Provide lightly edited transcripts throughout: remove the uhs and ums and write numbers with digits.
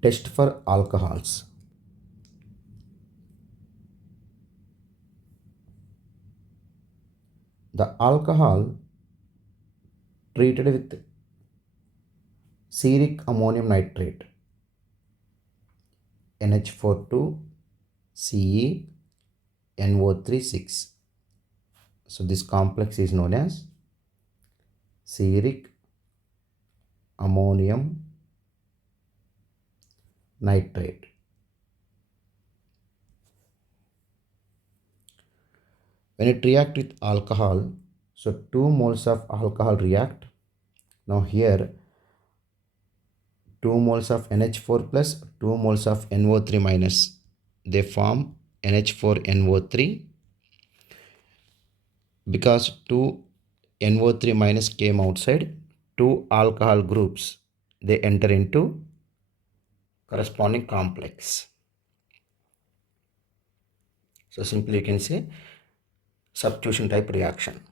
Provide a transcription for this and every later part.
Test for alcohols. The alcohol treated with cearic ammonium nitrate NH42 Ce NO3 6. So this complex is known as cearic ammonium nitrate. When it react with alcohol, so 2 moles of alcohol react. Now here 2 moles of NH4 plus 2 moles of NO3 minus, they form NH4NO3. Because 2 NO3 minus came outside, 2 alcohol groups, they enter into corresponding complex. So simply you can say substitution type reaction.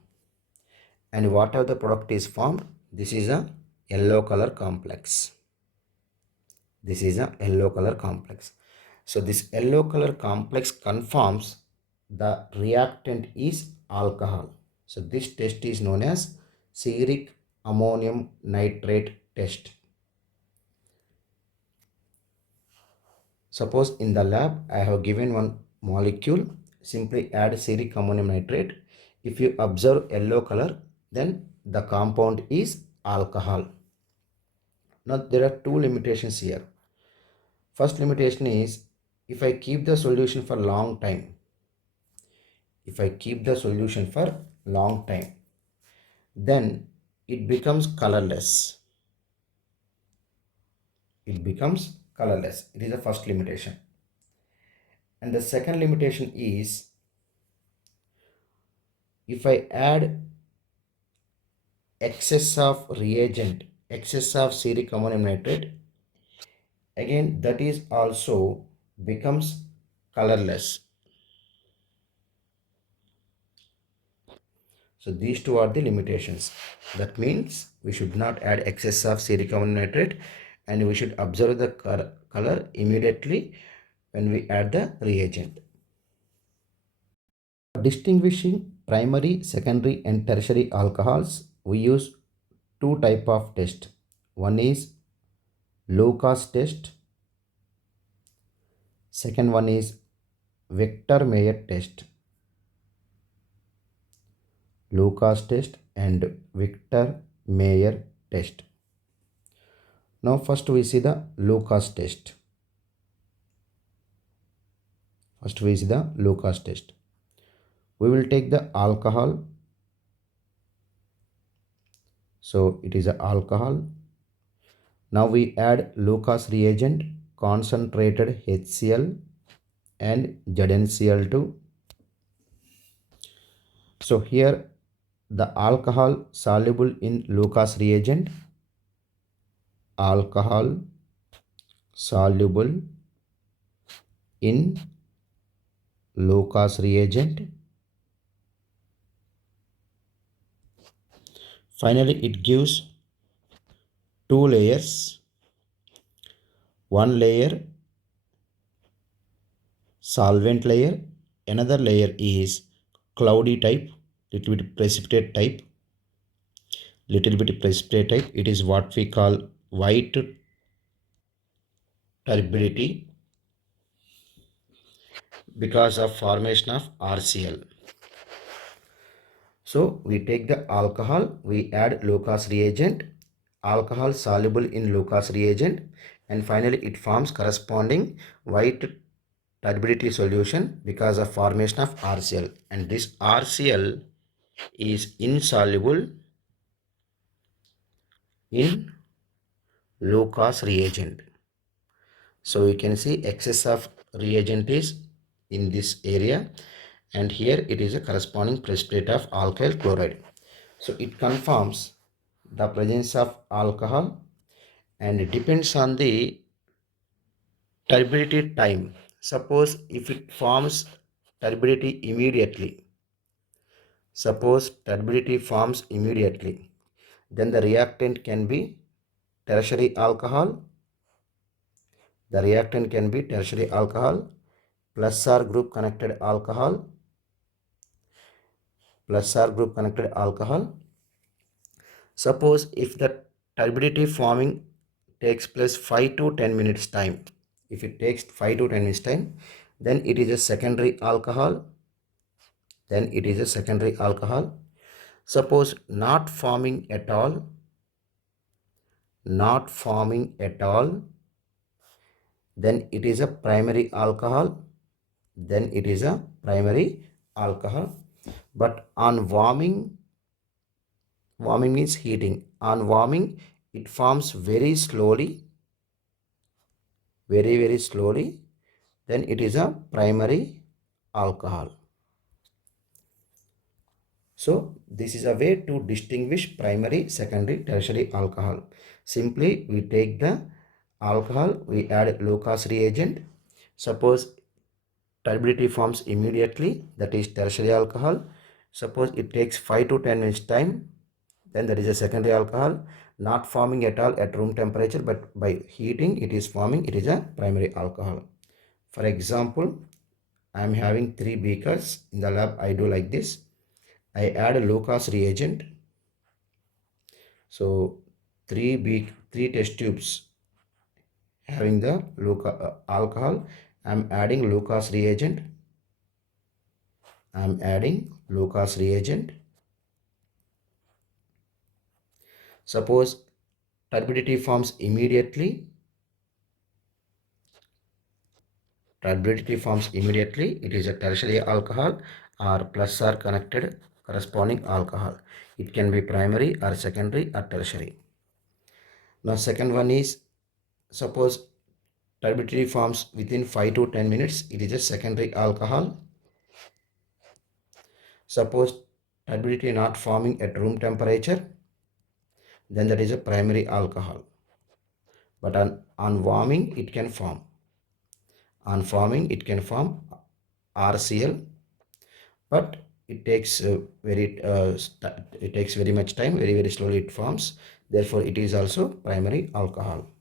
And whatever the product is formed, this is a yellow color complex. This is a yellow color complex. So this yellow color complex confirms the reactant is alcohol. So this test is known as cearic ammonium nitrate test. Suppose in the lab I have given one molecule, simply add cearic ammonium nitrate. If you observe yellow color, then the compound is alcohol. Now there are two limitations here. First limitation is, if I keep the solution for long time, then it becomes colorless. It becomes colorless. It is the first limitation. And the second limitation is, if I add excess of reagent, excess of cearic ammonium nitrate, again that is also becomes colorless. So these two are the limitations. That means we should not add excess of cearic ammonium nitrate, and we should observe the color immediately when we add the reagent. Distinguishing primary, secondary and tertiary alcohols, we use two type of test. One is Lucas test. Second one is Vector-Mayer test. Lucas test and Vector-Mayer test. Now first we see the Lucas test. We will take the alcohol. So it is a alcohol. Now we add Lucas reagent, concentrated HCl and ZnCl2. So here the alcohol soluble in Lucas reagent, alcohol soluble in Lucas reagent. Finally it gives two layers. One layer solvent layer, another layer is cloudy type, little bit precipitate type. It is what we call white turbidity because of formation of RCl. So we take the alcohol, we add Lucas reagent, alcohol soluble in Lucas reagent, and finally it forms corresponding white turbidity solution because of formation of RCl, and this RCl is insoluble in Lucas reagent. So you can see excess of reagent is in this area, and here it is a corresponding precipitate of alkyl chloride. So it confirms the presence of alcohol, and it depends on the turbidity time. Suppose if it forms turbidity immediately, then the reactant can be tertiary alcohol The reactant can be tertiary alcohol, plus R group connected alcohol, plus R group connected alcohol. Suppose if the turbidity forming takes place 5 to 10 minutes time, if it takes 5 to 10 minutes time, then it is a secondary alcohol. Then it is a secondary alcohol. Suppose not forming at all, not forming at all, then it is a primary alcohol. Then it is a primary alcohol. But on warming, warming means heating. On warming, it forms very slowly, very slowly. Then it is a primary alcohol. So this is a way to distinguish primary, secondary, tertiary alcohol. Simply we take the alcohol, we add Lucas reagent. Suppose turbidity forms immediately, that is tertiary alcohol. Suppose it takes 5 to 10 minutes time, then that is a secondary alcohol. Not forming at all at room temperature, but by heating it is forming, it is a primary alcohol. For example, I am having 3 beakers in the lab. I do like this. I add a Lucas reagent. So 3 test tubes having the alcohol. I am adding Lucas reagent. I am adding Lucas reagent. Suppose turbidity forms immediately. Turbidity forms immediately. It is a tertiary alcohol or plus or connected corresponding alcohol. It can be primary or secondary or tertiary. Now second one is, suppose turbidity forms within 5 to 10 minutes. It is a secondary alcohol. Suppose turbidity not forming at room temperature, then that is a primary alcohol. But on warming it can form. On forming it can form RCl, but it takes very much time, very slowly it forms. Therefore it is also primary alcohol.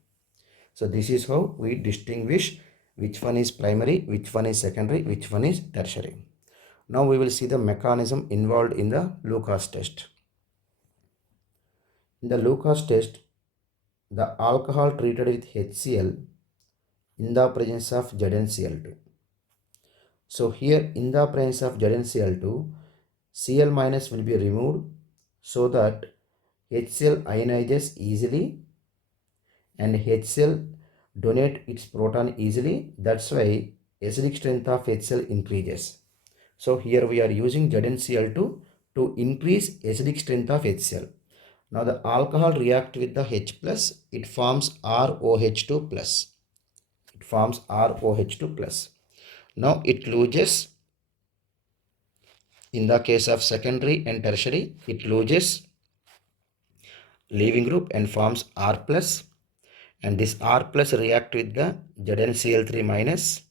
So this is how we distinguish which one is primary, which one is secondary, which one is tertiary. Now we will see the mechanism involved in the Lucas test. In the Lucas test, the alcohol treated with HCl in the presence of ZnCl2. So here in the presence of ZnCl2, Cl minus will be removed so that HCl ionizes easily and HCl donate its proton easily. That's why acidic strength of HCl increases. So here we are using ZnCl2 to increase acidic strength of HCl. Now the alcohol react with the H plus, it forms ROH2 plus. It forms ROH2 plus. Now it loses, in the case of secondary and tertiary, it loses leaving group and forms R plus, and this R plus react with the ZnCl3 minus.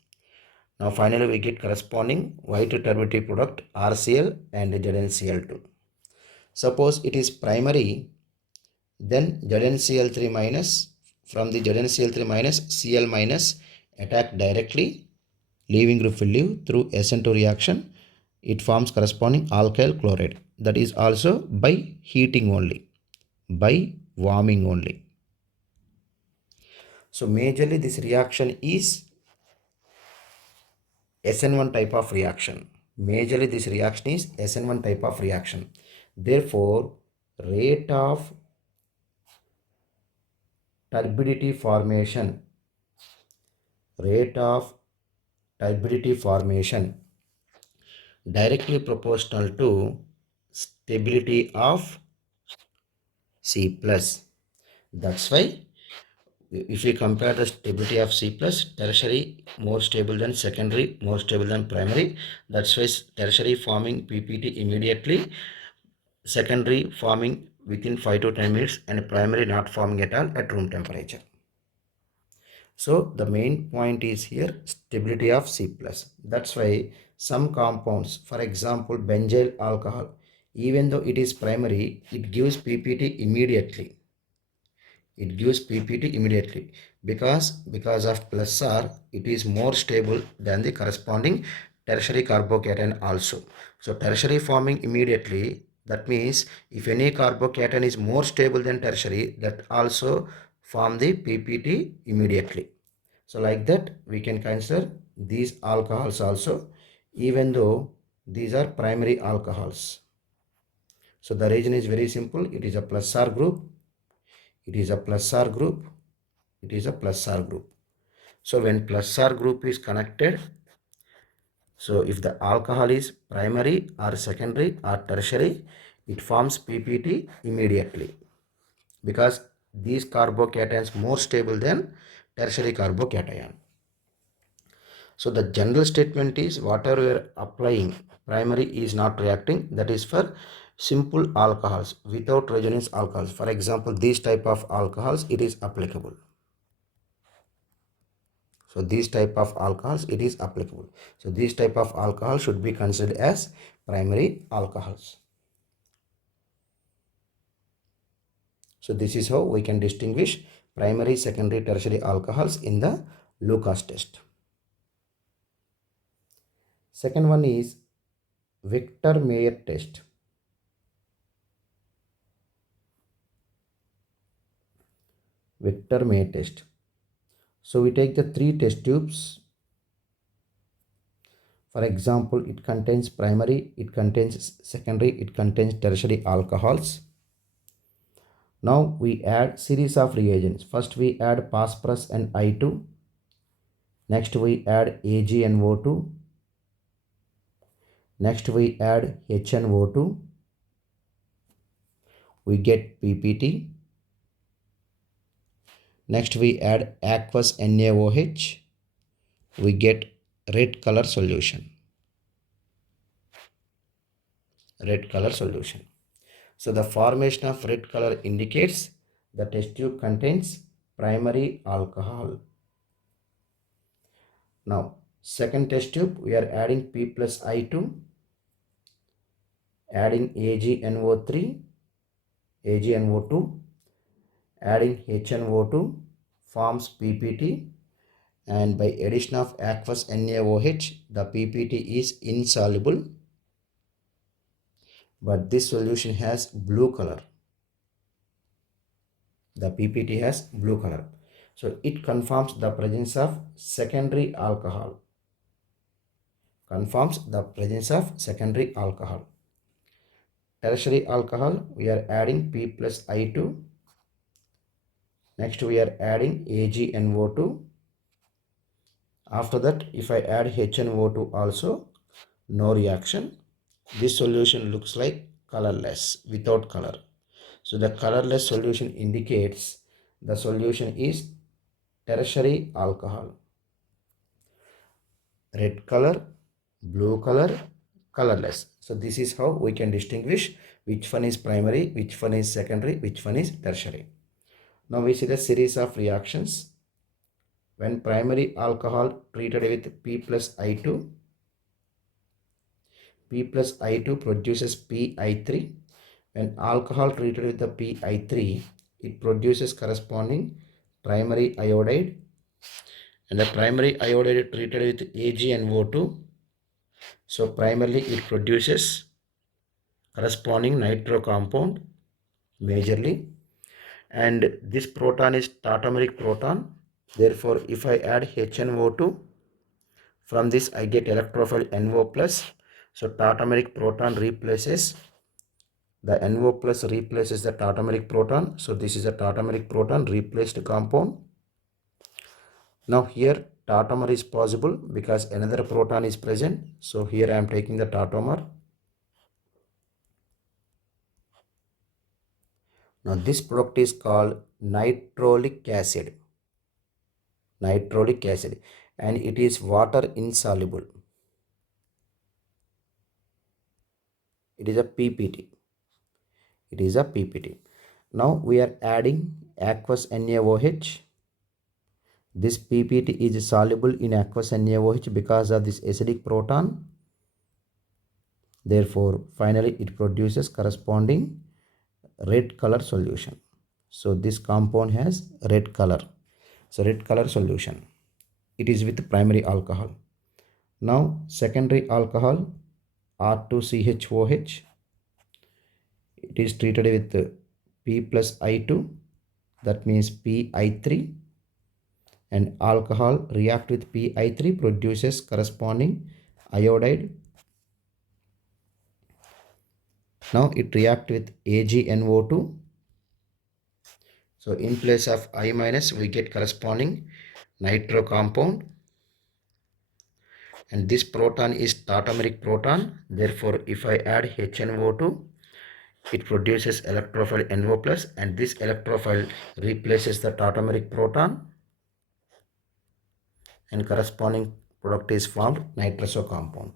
Now finally we get corresponding white turbidity product RCl and ZnCl2. Suppose it is primary, then ZnCl3 minus, from the ZnCl3 minus, Cl minus attack directly, leaving group will leave through SN2 reaction. It forms corresponding alkyl chloride. That is also by heating only, by warming only. So majorly this reaction is SN1 type of reaction. Majorly this reaction is SN1 type of reaction. Therefore, rate of turbidity formation, directly proportional to stability of C plus. That's why if you compare the stability of C plus, tertiary more stable than secondary, more stable than primary. That's why tertiary forming PPT immediately, secondary forming within 5 to 10 minutes, and primary not forming at all at room temperature. So the main point is here stability of C plus. That's why some compounds, for example benzyl alcohol, even though it is primary, it gives PPT immediately. It gives PPT immediately because of plus R, it is more stable than the corresponding tertiary carbocation also. So tertiary forming immediately, that means if any carbocation is more stable than tertiary, that also form the PPT immediately. So like that we can consider these alcohols also, even though these are primary alcohols. So the reason is very simple. It is a plus R group. It is a plus R group. It is a plus R group. So when plus R group is connected, so if the alcohol is primary or secondary or tertiary, it forms PPT immediately because these carbocations more stable than tertiary carbocation. So the general statement is whatever we are applying, primary is not reacting. That is for simple alcohols without resonance alcohols. For example, these type of alcohols, it is applicable. So these type of alcohols, it is applicable. So these type of alcohol should be considered as primary alcohols. So this is how we can distinguish primary, secondary, tertiary alcohols in the Lucas test. Second one is Victor-Meyer test. Victor-Meyer test. So we take the 3 test tubes. For example, it contains primary, it contains secondary, it contains tertiary alcohols. Now we add series of reagents. First we add phosphorus and I2. Next we add AgNO2. Next we add HNO2. We get PPT. Next we add aqueous NaOH. We get red color solution. Red color solution. So the formation of red color indicates the test tube contains primary alcohol. Now second test tube, we are adding P plus I2, adding AgNO3, AgNO2, adding HNO2 forms PPT, and by addition of aqueous NaOH, the PPT is insoluble, but this solution has blue color. The PPT has blue color. So it confirms the presence of secondary alcohol. Confirms the presence of secondary alcohol. Tertiary alcohol, we are adding P plus I2. Next we are adding AgNO2. After that, if I add HNO2 also, no reaction. This solution looks like colorless, without color. So the colorless solution indicates the solution is tertiary alcohol. Red color, blue color, colorless. So this is how we can distinguish which one is primary, which one is secondary, which one is tertiary. Now we see the series of reactions. When primary alcohol treated with P plus I2, P plus I2 produces PI3. When alcohol treated with the PI3, it produces corresponding primary iodide, and the primary iodide treated with AgNO2. So primarily it produces corresponding nitro compound majorly, and this proton is tautomeric proton. Therefore, if I add HNO2, from this I get electrophile NO plus. So tautomeric proton replaces the NO plus replaces the tautomeric proton. So this is a tautomeric proton replaced compound. Now here tautomer is possible because another proton is present. So here I am taking the tautomer. Now this product is called nitrolic acid. Nitrolic acid, and it is water insoluble. It is a PPT. It is a PPT. Now we are adding aqueous NaOH. This PPT is soluble in aqueous NaOH because of this acidic proton. Therefore, finally it produces corresponding red color solution. So this compound has red color. So red color solution. It is with primary alcohol. Now secondary alcohol R2CHOH. It is treated with P plus I2, that means PI3, and alcohol react with PI3 produces corresponding iodide. Now it react with AgNO2. So in place of I minus we get corresponding nitro compound, and this proton is tautomeric proton. Therefore if I add HNO2, it produces electrophile NO plus, and this electrophile replaces the tautomeric proton, and corresponding product is formed, nitroso compound.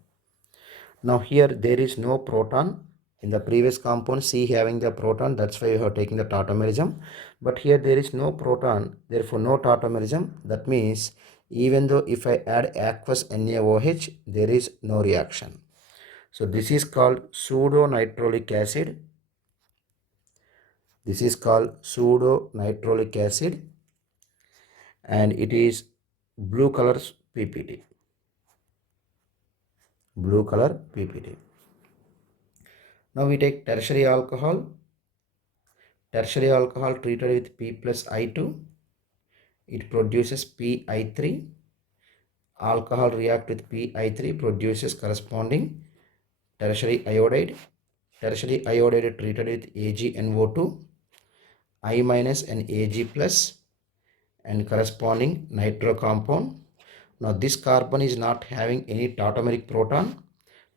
Now here there is no proton. In the previous compound C having the proton, that's why we have taken the tautomerism, but here there is no proton, therefore no tautomerism. That means even though if I add aqueous NaOH, there is no reaction. So this is called pseudo nitrolic acid. This is called pseudo nitrolic acid, and it is blue color PPT. Blue color PPT. Now we take tertiary alcohol. Tertiary alcohol treated with P plus I2. It produces PI3. Alcohol react with PI3 produces corresponding tertiary iodide. Tertiary iodide treated with AgNO2, I minus and Ag plus, and corresponding nitro compound. Now this carbon is not having any tautomeric proton.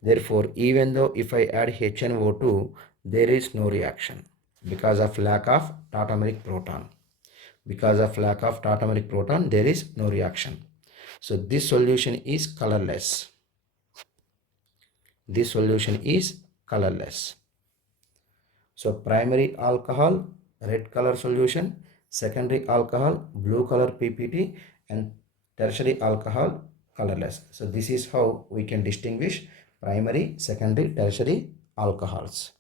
Therefore, even though if I add HNO2, there is no reaction because of lack of tautomeric proton. Because of lack of tautomeric proton, there is no reaction. So this solution is colorless. This solution is colorless. So primary alcohol, red color solution, secondary alcohol, blue color PPT, and tertiary alcohol, colorless. So this is how we can distinguish primary, secondary, tertiary alcohols.